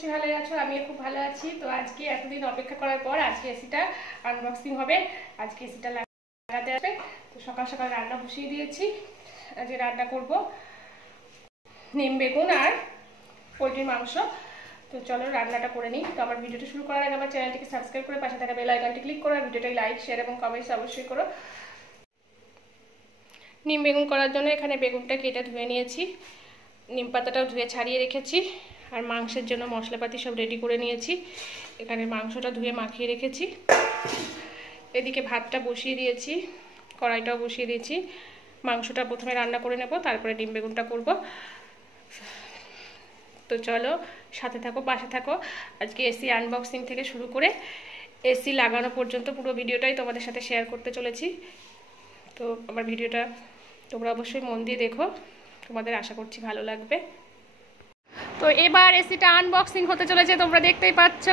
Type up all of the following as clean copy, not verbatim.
করছি ভালোই আছো, আমিও খুব ভালো আছি। তো আজকে এতদিন অপেক্ষা করার পর আজকে এসিটা আনবক্সিং হবে। আজকে এসিটা লাগাতে আসবে। তো সকাল সকাল রান্না বসিয়ে দিয়েছি। আজকে রান্না করব নিম বেগুন আর পোলট্রির মাংস। তো চলো রান্নাটা করে নিই। তো আমার ভিডিওটা শুরু করার আগে আমার চ্যানেলটিকে সাবস্ক্রাইব করে পাশে থাকা বেল আইকনটি ক্লিক করো আর ভিডিওটাই লাইক শেয়ার এবং কমেন্টস অবশ্যই করো। নিম বেগুন করার জন্য এখানে বেগুনটা কেটে ধুয়ে নিয়েছি, নিম পাতাটাও ধুয়ে ছাড়িয়ে রেখেছি, আর মাংসের জন্য মশলাপাতি সব রেডি করে নিয়েছি। এখানে মাংসটা ধুয়ে মাখিয়ে রেখেছি। এদিকে ভাতটা বসিয়ে দিয়েছি, কড়াইটাও বসিয়ে দিয়েছি। মাংসটা প্রথমে রান্না করে নেব, তারপরে ডিম বেগুনটা করব। তো চলো সাথে থাকো, পাশে থাকো। আজকে এসি আনবক্সিং থেকে শুরু করে এসি লাগানো পর্যন্ত পুরো ভিডিওটাই তোমাদের সাথে শেয়ার করতে চলেছি। তো আমার ভিডিওটা তোমরা অবশ্যই মন দিয়ে দেখো, তোমাদের আশা করছি ভালো লাগবে। তো এবার এসিটা আনবক্সিং হতে চলেছে, তোমরা দেখতেই পাচ্ছ।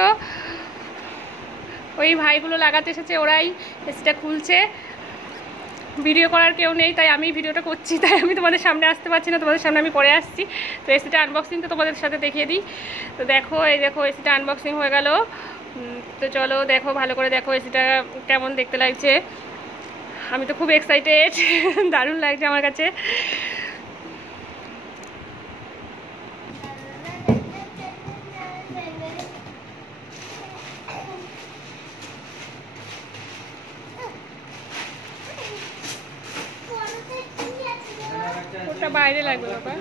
ওই ভাইগুলো লাগাতে এসেছে, ওরাই এসিটা খুলছে। ভিডিও করার কেউ নেই, তাই আমি ভিডিওটা করছি, তাই আমি তোমাদের সামনে আসতে পারছি না। তোমাদের সামনে আমি পরে আসছি। তো এসিটা আনবক্সিং তো তোমাদের সাথে দেখিয়ে দিই। তো দেখো, এই দেখো এসিটা আনবক্সিং হয়ে গেল। তো চলো দেখো, ভালো করে দেখো এসিটা কেমন দেখতে লাগছে। আমি তো খুব এক্সাইটেড, দারুণ লাগছে আমার কাছে। ওটা বাইরে লাগবে বাবা।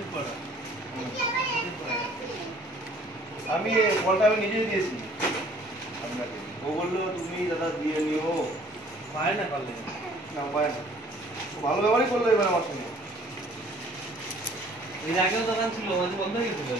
আমি বলটা আমি নিজে দিয়েছি আপনাকে। ও বললো তুমি দাদা দিয়ে নিও। পায় না, পারলে না, পায় না। ভালো ব্যবহারই করলো এবার আমার সঙ্গে। এর আগেও দোকান ছিল, মাঝে বন্ধ হয়ে গেছিল।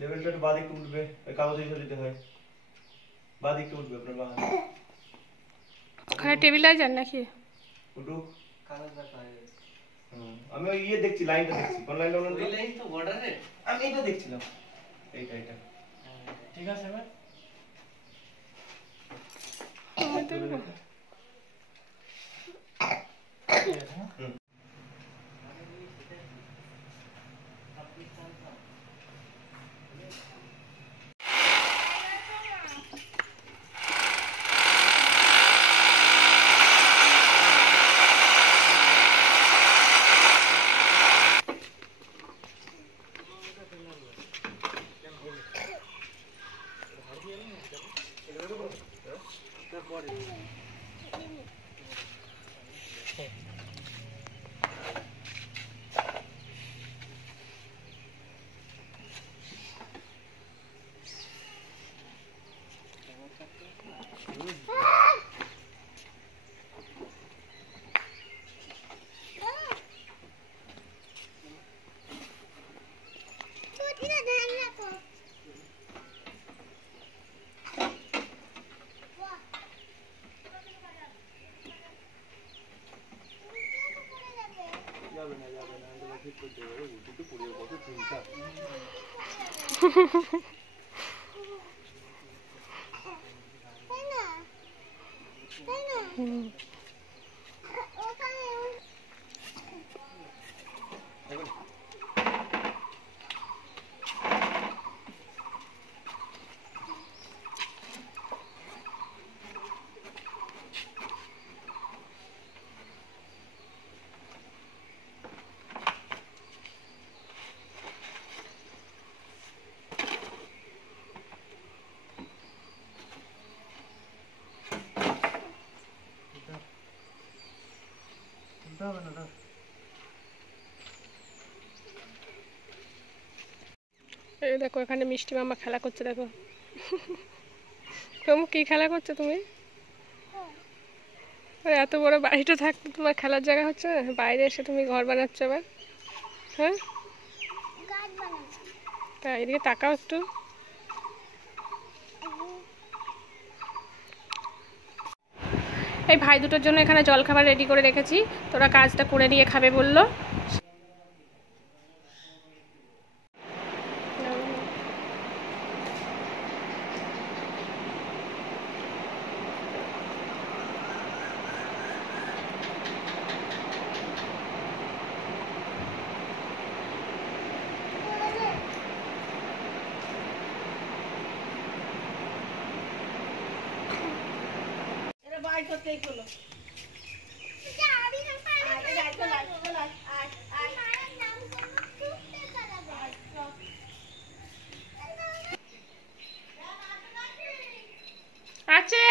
লেভেলটা একটু বাঁ দিকে উঠবে, ওই কাগজে দিতে হয়। বাঁ দিকে উঠবে আপনার বাঁ হাতে। ওখানে টেবিলটাই যান নাকি উঠুক। আমি ওই ইয়ে দেখছি, লাইনটা দেখছি। কোন লাইনটা বলুন? ওই লাইন তো বর্ডারে। আমি এটা দেখছিলাম। এইটা ঠিক আছে এবার। এই দেখো এখানে মিষ্টি মামা খেলা করছে, দেখো। তুমি কি খেলা করছো তুমি? এত বড় বাড়িটা থাকতে তোমার খেলার জায়গা হচ্ছে না, বাইরে এসে তুমি ঘর বানাচ্ছো আবার। হ্যাঁ, তা এদিকে তাকাও একটু। এই ভাই দুটোর জন্য এখানে জলখাবার রেডি করে রেখেছি, তোরা কাজটা করে নিয়ে খাবে বললো। আছে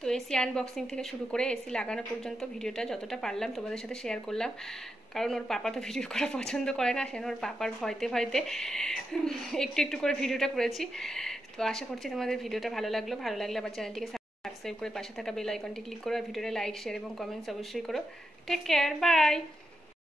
তো এসি আনবক্সিং থেকে শুরু করে এসি লাগানো পর্যন্ত ভিডিওটা যতটা পারলাম তোমাদের সাথে শেয়ার করলাম, কারণ ওর পাপা তো ভিডিও করা পছন্দ করে না, সে ওর পাপার ভয়তে ভয়তে একটু একটু করে ভিডিওটা করেছি। তো আশা করছি তোমাদের ভিডিওটা ভালো লাগলো। ভালো লাগলে আমার চ্যানেলটিকে সাবস্ক্রাইব করে পাশে থাকা বেল আইকনটি ক্লিক করো, আর ভিডিওটা লাইক শেয়ার এবং কমেন্টস অবশ্যই করো। Take care, by.